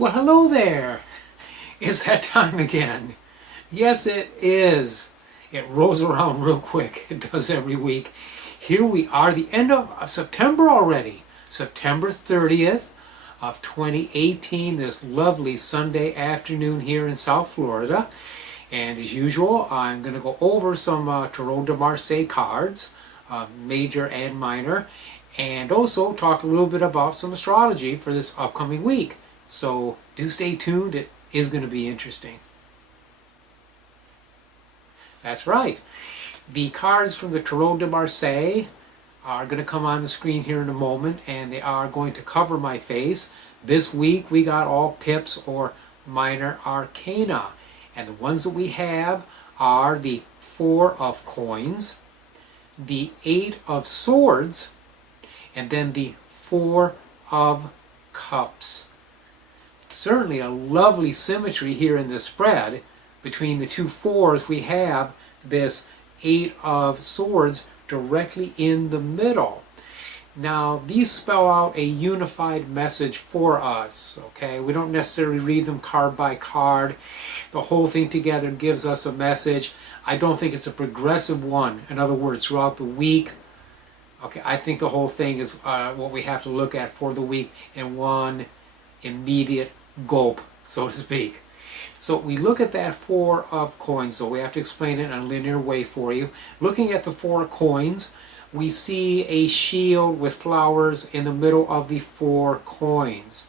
Well, hello there. It's that time again. Yes, it is. It rolls around real quick. It does every week. Here we are, the end of September already. September 30th of 2018, this lovely Sunday afternoon here in South Florida. And as usual, I'm going to go over some Tarot de Marseille cards, major and minor, and also talk a little bit about some astrology for this upcoming week. So do stay tuned, it is going to be interesting. That's right. The cards from the Tarot de Marseille are going to come on the screen here in a moment, and they are going to cover my face. This week we got all pips or minor arcana, and the ones that we have are the Four of Coins, the Eight of Swords, and then the Four of Cups. Certainly a lovely symmetry here in this spread. Between the two fours we have this Eight of Swords directly in the middle. Now these spell out a unified message for us, okay? We don't necessarily read them card by card. The whole thing together gives us a message. I don't think it's a progressive one. In other words, throughout the week, okay, I think the whole thing is what we have to look at for the week in one immediate gulp, so to speak. So we look at that Four of Coins, so we have to explain it in a linear way for you. Looking at the Four of Coins, we see a shield with flowers in the middle of the Four Coins.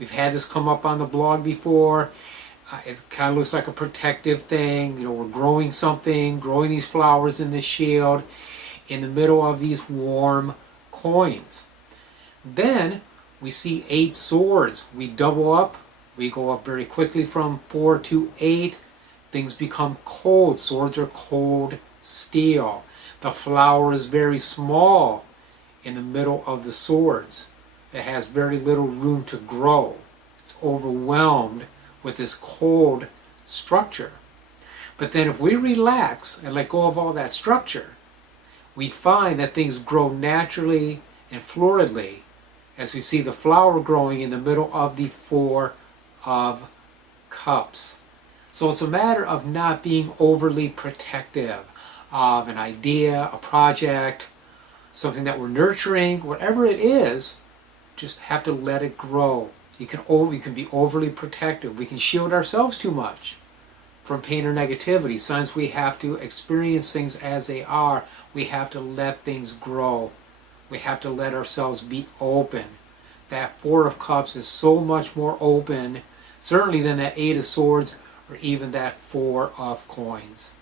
We've had this come up on the blog before. It kind of looks like a protective thing. You know, we're growing something, growing these flowers in this shield in the middle of these warm coins. Then we see Eight Swords. We double up. We go up very quickly from 4 to 8. Things become cold. Swords are cold steel. The flower is very small in the middle of the swords. It has very little room to grow. It's overwhelmed with this cold structure. But then if we relax and let go of all that structure, we find that things grow naturally and floridly as we see the flower growing in the middle of the Four of Cups. So it's a matter of not being overly protective of an idea, a project, something that we're nurturing, whatever it is. Just have to let it grow. You can be overly protective. We can shield ourselves too much from pain or negativity. Sometimes we have to experience things as they are. We have to let things grow. We have to let ourselves be open. That Four of Cups is so much more open, certainly than that Eight of Swords or even that Four of Coins.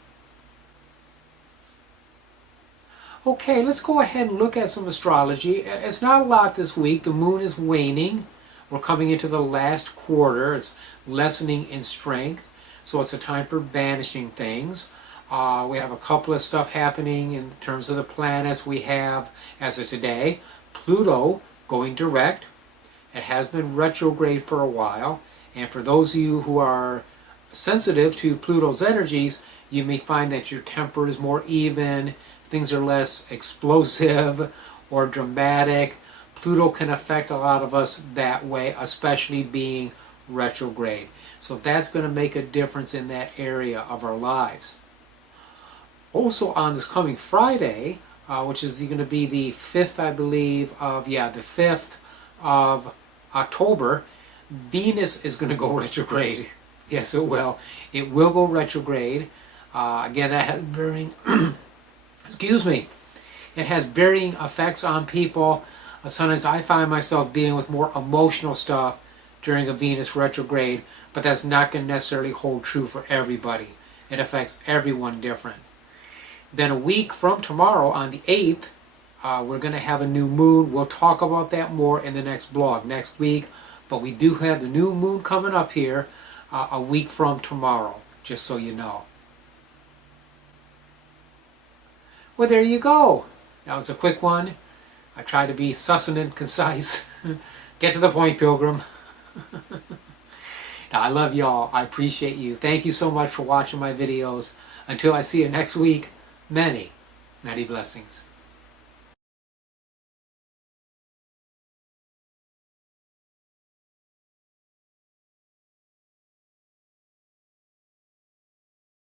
Okay, let's go ahead and look at some astrology. It's not a lot this week. The moon is waning. We're coming into the last quarter. It's lessening in strength. So it's a time for banishing things. We have a couple of stuff happening in terms of the planets. We have, as of today, Pluto going direct. It has been retrograde for a while. And for those of you who are sensitive to Pluto's energies, you may find that your temper is more even. Things are less explosive or dramatic. Pluto can affect a lot of us that way, especially being retrograde. So that's going to make a difference in that area of our lives. Also on this coming Friday, which is going to be the 5th, I believe, the 5th of October, Venus is going to go retrograde. Yes, it will. It will go retrograde. Again, that has varying, excuse me, it has varying effects on people. Sometimes I find myself dealing with more emotional stuff during a Venus retrograde, but that's not going to necessarily hold true for everybody. It affects everyone different. Then a week from tomorrow, on the 8th, we're going to have a new moon. We'll talk about that more in the next blog next week, but we do have the new moon coming up here a week from tomorrow, just so you know. Well, there you go. That was a quick one. I try to be succinct and concise. Get to the point, Pilgrim. Now, I love y'all. I appreciate you. Thank you so much for watching my videos. Until I see you next week, many, many blessings.